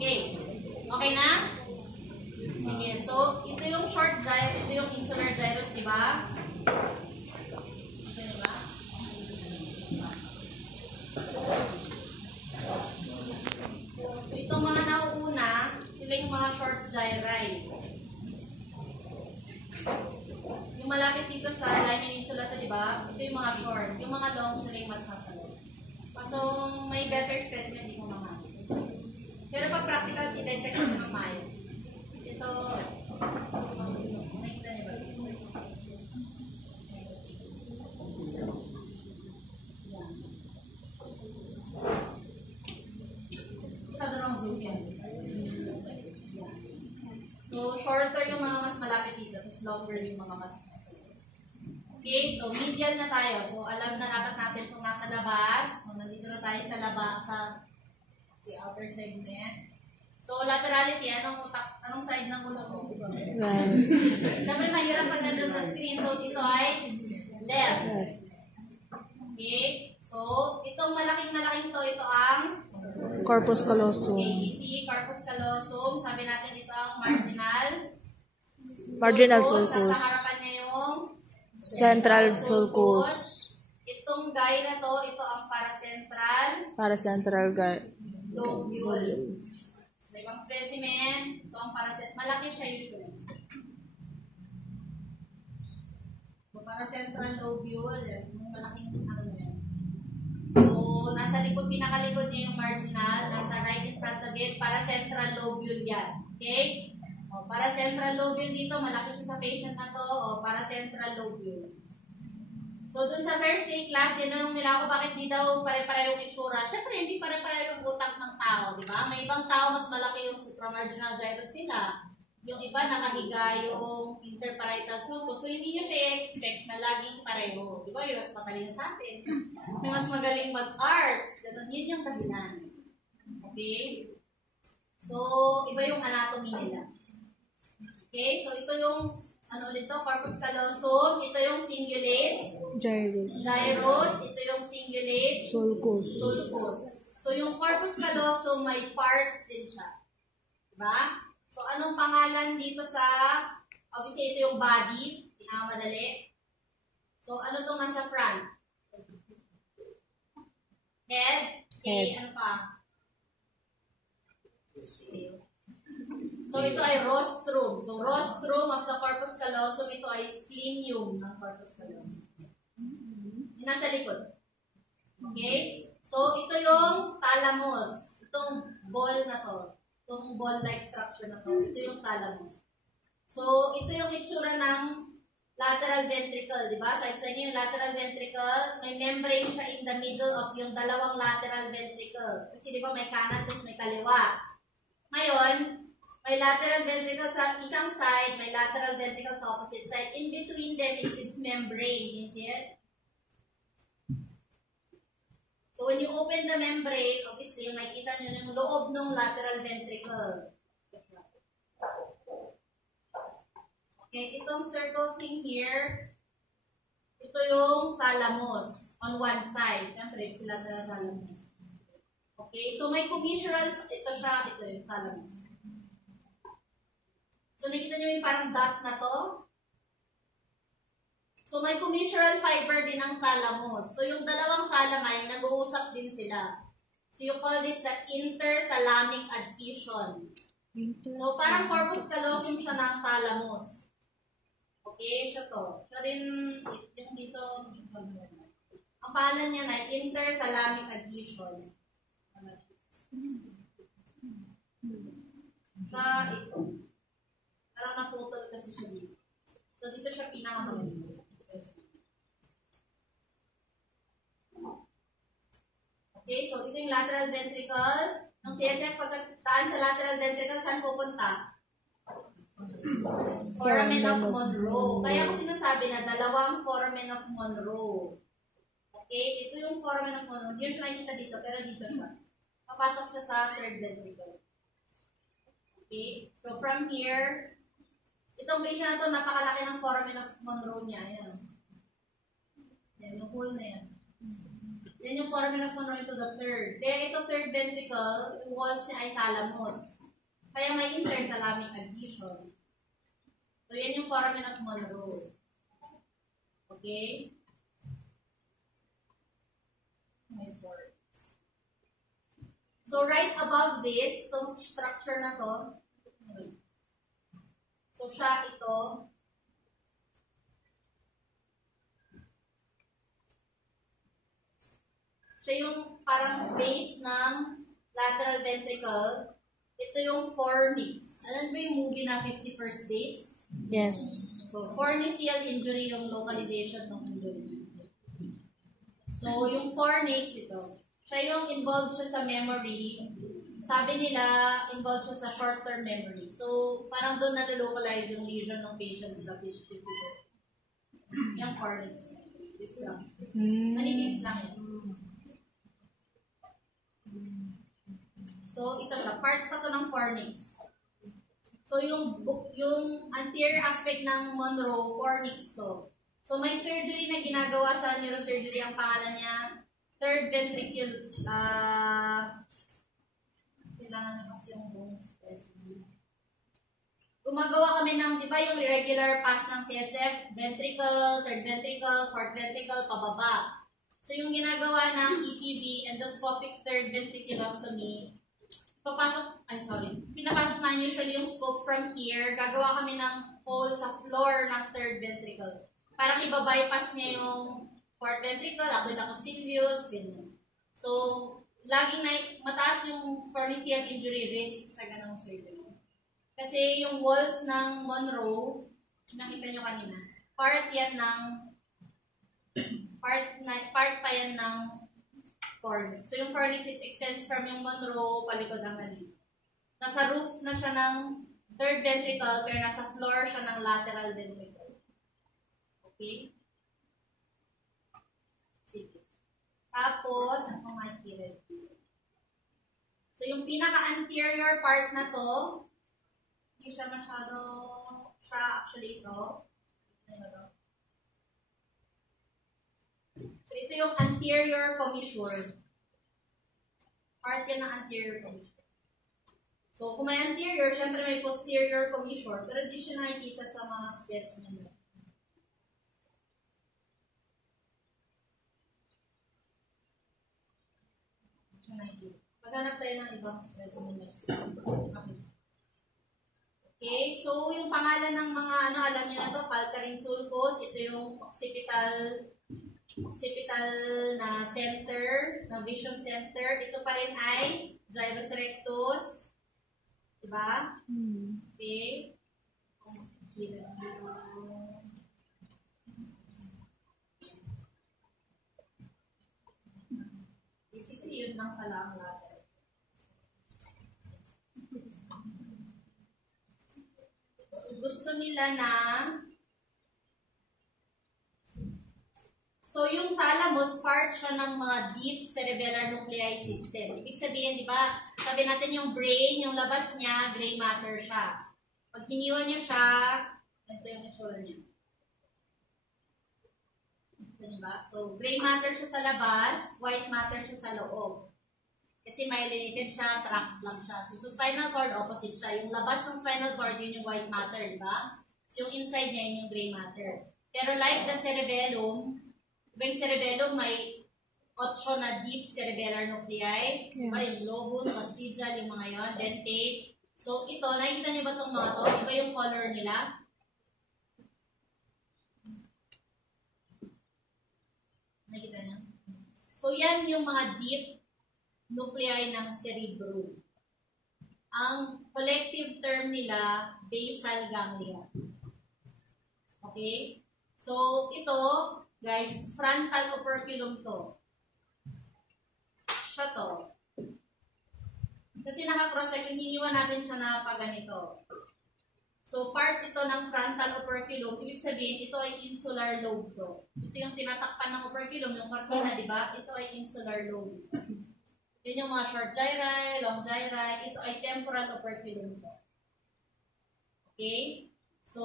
Okay. Okay na? Sige. So, ito yung short gyrus, ito yung insular gyrus, di ba? Okay, di ba? So, itong mga nauuna, sila yung mga short gyri. Yung malapit dito sa line insula to, di ba? Ito yung mga short. Yung mga long, sila yung mas masalot. So, may better specimen, di ko mga. Pero pag practical, i-dissect ko siya ng maayos. Ito, nakita niyo ba? Yan. Masyado nang zoom yan. So, shorter yung mga mas malapit dito, tapos longer yung mga mas masalot. Okay, so medial na tayo. So, alam na dapat natin kung nasa labas. So, nandito na tayo sa labas, sa the outer segment. So, laterality, anong side ng ulo ko? Right. Siyempre, mahirap pag nandun sa screen. So, ito ay left. Okay. So, itong malaking-malaking to, ito ang Corpus callosum. AEC, corpus callosum. Sabi natin ito ang Marginal sulcus. sulcus. Sa harapan niya yung Central sulcus. Itong guy na to, ito ang Paracentral lobule. So, ibang specimen, ito ang malaki siya usually. So, paracentral lobule, yung malaking ano yan. So, nasa likod, pinakalikod niya yung marginal, nasa right in front of it, paracentral lobule yan. Okay? O, paracentral lobule dito, malaki siya sa patient na to, o paracentral lobule. So, dun sa Thursday class, tinanong nila ako bakit di daw pare-pareho yung itsura. Siyempre, hindi pare-pareho yung utak ng tao, di ba? May ibang tao, mas malaki yung supramarginal gyrus nila. Yung iba, nakahiga yung interparietal sulcus. So, hindi nyo siya i-expect na laging pareho. Di ba? Yung mas matalino sa atin. May mas magaling mag-arts. Ganun, yun yung dahilan. Okay? So, iba yung anatomy nila. Okay? So, ito yung ano ulit to? Corpus callosum. Ito yung cingulate. Gyrus. Ito yung cingulate. Sulcus. So, yung corpus callosum, may parts din siya. Diba? So, anong pangalan dito sa, obviously, ito yung body. Pinakamadali. So, ano itong nasa front? Head. Okay, ano pa? So, ito ay rostrum. So, rostrum of the corpus callosum, ito ay splenium ng corpus callosum. Yung nasa likod. Okay? So, ito yung thalamus. Itong ball na to. Itong ball-like structure na to. Ito yung thalamus. So, ito yung itsura ng lateral ventricle. Diba? Sabi sa inyo yung lateral ventricle, may membrane siya in the middle of yung dalawang lateral ventricle. Kasi diba may kanan, tapos may kaliwa. Ngayon, may lateral ventricle sa isang side, may lateral ventricle sa opposite side. In between them is this membrane. Can you see it? So when you open the membrane, obviously, yung makikita nyo yung loob ng lateral ventricle. Okay, itong circle thing here, ito yung thalamus on one side. Siyempre, sila thalamus. Okay, so may commissural, ito yung thalamus. So, nakita nyo yung parang dot na to? So, may commissural fiber din ang thalamus. So, yung dalawang thalami, nag-uusap din sila. So, you call this the interthalamic adhesion. So, parang corpus callosum siya ng thalamus. Okay, siya to. Siya rin, yung dito, ang pangalan niya na, interthalamic adhesion. Siya, ito. Parang naputol kasi siya dito. So, dito siya pinakamagaling. Okay, so ito yung lateral ventricle. Ang CSF, pagkataan sa lateral ventricle, saan pupunta? Foramen of Monro. Kaya ko sinasabi na dalawang foramen of Monro. Okay? Ito yung foramen of Monro. Hindi siya nakikita dito, pero dito siya. Papasok siya sa third ventricle. Okay? So from here, itong patient na to, napakalaki ng foramen of Monro niya. Ayan. Yan, yung hole na yan. Yan yung foramen of Monro into the third. Kaya ito third ventricle, yung walls niya ay thalamus. Kaya may interthalamic adhesion. So yan yung foramen of Monro. Okay? May forks. So right above this, itong structure na to, so siya ito, siya yung parang base ng lateral ventricle. Ito yung fornix. Alam ba yung movie na 51st Dates? Yes. So, fornicial injury yung localization ng injury. So, yung fornix ito, siya yung involved siya sa memory. Sabi nila, involved siya sa short-term memory. So, parang doon na-localize yung lesion ng patient sa 51st. Yung fornix. This lang. Manipis lang yun. So, ito siya. Part pa to ng fornix. So, yung anterior aspect ng Monro, fornix to. So, may surgery na ginagawa sa neurosurgery. Ang pangalan niya, third ventricle, kailangan na kasi yung bones specimen. Gumagawa kami ng, di ba, yung irregular path ng CSF, ventricle, third ventricle, fourth ventricle, pababa. So, yung ginagawa ng ECV, endoscopic third ventriculostomy, pinapasok na usually yung scope from here, gagawa kami ng hole sa floor ng third ventricle. Parang iba-bypass niya yung fourth ventricle, aqueduct of Sylvius, ganyan. So, laging mataas yung fornicial injury risk sa ganong surgery. Kasi yung walls ng Monro, nakita nyo kanina, part pa yan ng fornix. So yung fornix, it extends from yung Monro, palikod hanggang dito. Nasa roof na siya ng third ventricle, pero nasa floor siya ng lateral ventricle. Okay? Sige. Tapos, ano pang makikita? So yung pinaka-anterior part na to, hindi siya masyado, actually ito. Ano to? So, ito yung anterior commissure. Part yan ng anterior commissure. So, kung may anterior, syempre may posterior commissure, pero di siya nakikita sa mga specimen. Maghanap tayo ng ibang specimen next. Okay, so yung pangalan ng mga alam niyo na to, Calcarine sulcus, ito yung occipital na center, na vision center. Ito pa rin ay gyrus rectus. Diba? Okay. Basically, yun lang pala ang lahat. Gusto nila na so yung thalamus part siya ng mga deep cerebellar nuclei system. Ibig sabihin, di ba, sabi natin yung brain, yung labas niya, gray matter siya. Pag hiniwan niyo siya, ito yung itsura niya. Diba? So, gray matter siya sa labas, white matter siya sa loob. Kasi myelinated siya, tracts lang siya. So, sa spinal cord, opposite siya. Yung labas ng spinal cord, yun yung white matter, di ba? So, yung inside niya, yun yung gray matter. Pero like the cerebellum, yung cerebellum may 8 na deep cerebellar nuclei. Yes. Diba? Yung lobus, vestigial, yung mga yun, dentate. So, ito, nakikita niyo ba itong mga to? Iba yung color nila. Nakikita niyo? So, yan yung mga deep nuclei ng cerebrum. Ang collective term nila, basal ganglia. Okay? So, ito, guys, frontal operculum to. Siya to. Kasi naka-cross-section, hiniwan natin siya na pag ganito. So, part ito ng frontal operculum. Ibig sabihin, ito ay insular lobe to. Ito yung tinatakpan ng operculum, yung cortina, di ba? Ito ay insular lobe. Yun yung mga short gyri, long gyri. Ito ay temporal operculum to. Okay? So,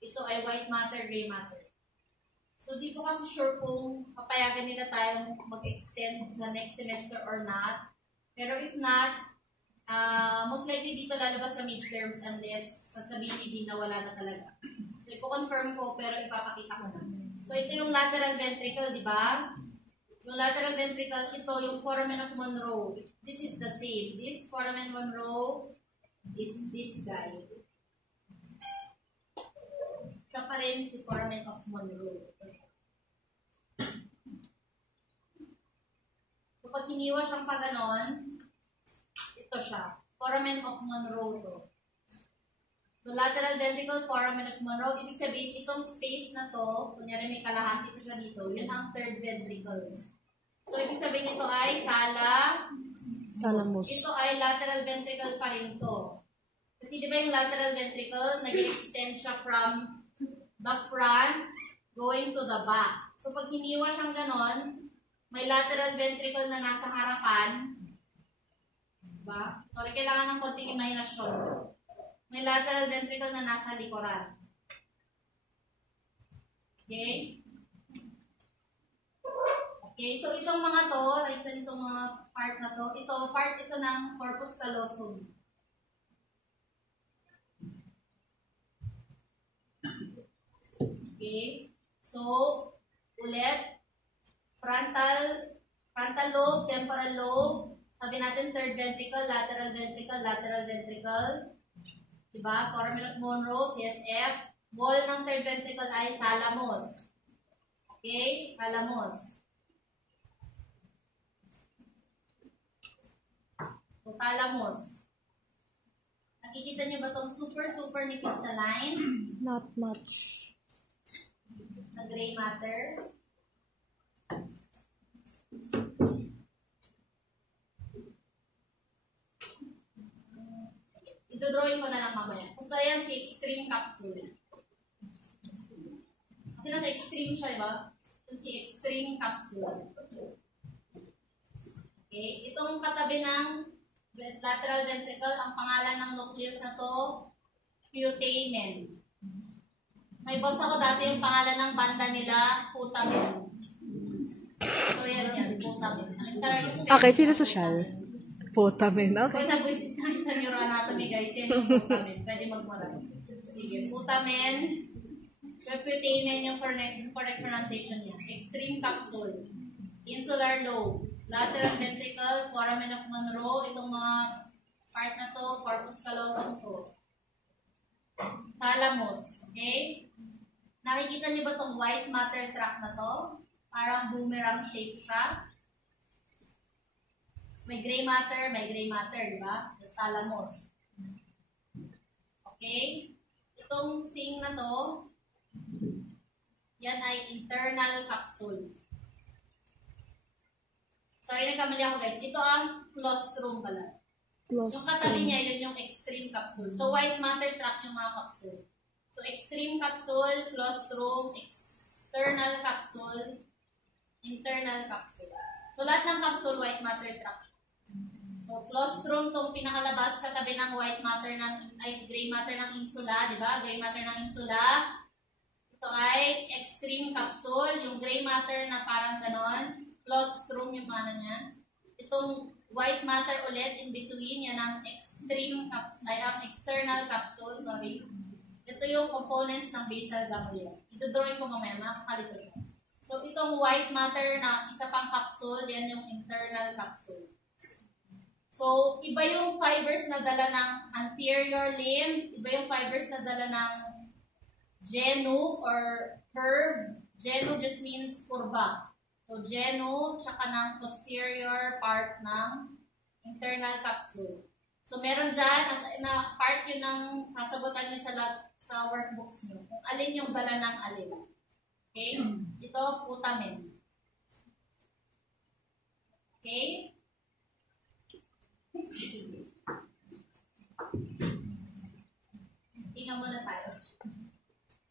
ito ay white matter, gray matter. So, di ko kasi sure kung papayagan nila tayong mag-extend sa next semester or not. Pero if not, most likely dito lalabas sa midterms unless sasabihin hindi na wala na talaga. So, ipo-confirm ko pero ipapakita ko na. So, ito yung lateral ventricle, di ba? Yung lateral ventricle, ito yung foramen of Monro. This is the same. This foramen Monro is this guy. Siya pa rin si foramen of Monro. So, pag hiniwa siyang pa ganon, ito siya. Foramen of Monro to. So, lateral ventricle, foramen of Monro. Ibig sabihin, itong space na to, kunyari may kalahati pa siya dito, yun ang third ventricle. So, ibig sabihin ito ay Thalamus. Ito ay lateral ventricle pa rin to. Kasi di ba yung lateral ventricle, nag-extend siya from the front going to the back. So, pag hiniwa siyang ganon, may lateral ventricle na nasa harapan. Diba? Sorry, kailangan ng konting imahinasyon. May lateral ventricle na nasa likuran. Okay? Okay, so itong mga to, itong mga part na to, part ito ng corpus callosum. Okay? So, ulit, frontal lobe, temporal lobe, sabi natin third ventricle, lateral ventricle, diba? Foramen of Monro, CSF. Wall ng third ventricle ay thalamus. Okay? Thalamus. So, thalamus. Nakikita niyo ba itong super nipis na line? Not much. Na gray matter. Ito-drawing ko na lang mamaya. Basta yan si extreme capsule. Kasi nasa extreme siya, diba? Ito si extreme capsule. Okay? Itong katabi ng lateral ventricle, ang pangalan ng nucleus na to, putamen. May boss ako dati yung pangalan ng banda nila, putamen. So yan, putamen. Okay, philosophal. Putamen, okay. Kung nag-visit tayo sa neuroanatomy, guys, yan yung putamen. Pwede magmura. Sige, putamen. Putamen yung correct pronunciation niya. Extreme capsule. Insular lobe. Lateral ventricle, foramen of Monro. Itong mga part na to, corpus callosum to. Thalamus. Okay? Nakikita niyo ba itong white matter tract na to? Parang boomerang shape siya. So, may gray matter, di ba? Just thalamus. Okay? Itong thing na to, yan ay internal capsule. Sorry, nagkamali ako guys. Ito ang claustrum pala. Yung katabi niya, yun yung extreme capsule. So, white matter tract yung mga capsule. So, extreme capsule, claustrum, external capsule, internal capsule. So, lahat ng capsule, white matter tract. So, claustrum tong pinakalabas katabi ng white matter gray matter ng insula, di ba? Gray matter ng insula. Ito ay extreme capsule, yung gray matter na parang ganon. Claustrum yung mana niya. Itong white matter ulit in between, yan ang extreme capsule, ay ang external capsule, sorry. Ito yung components ng basal ganglia. Ito-drawing ko mamaya, makakalito siya. So, itong white matter na isa pang capsule, yan yung internal capsule. So, iba yung fibers na dala ng anterior limb, iba yung fibers na dala ng genu or curve. Genu just means kurba. So, genu, tsaka ng posterior part ng internal capsule. So, meron dyan, na part yun ng kasagutan nyo sa workbooks nyo. Kung alin yung dala ng alin. Okay? Ito, putamen. Okay? Hinga muna tayo.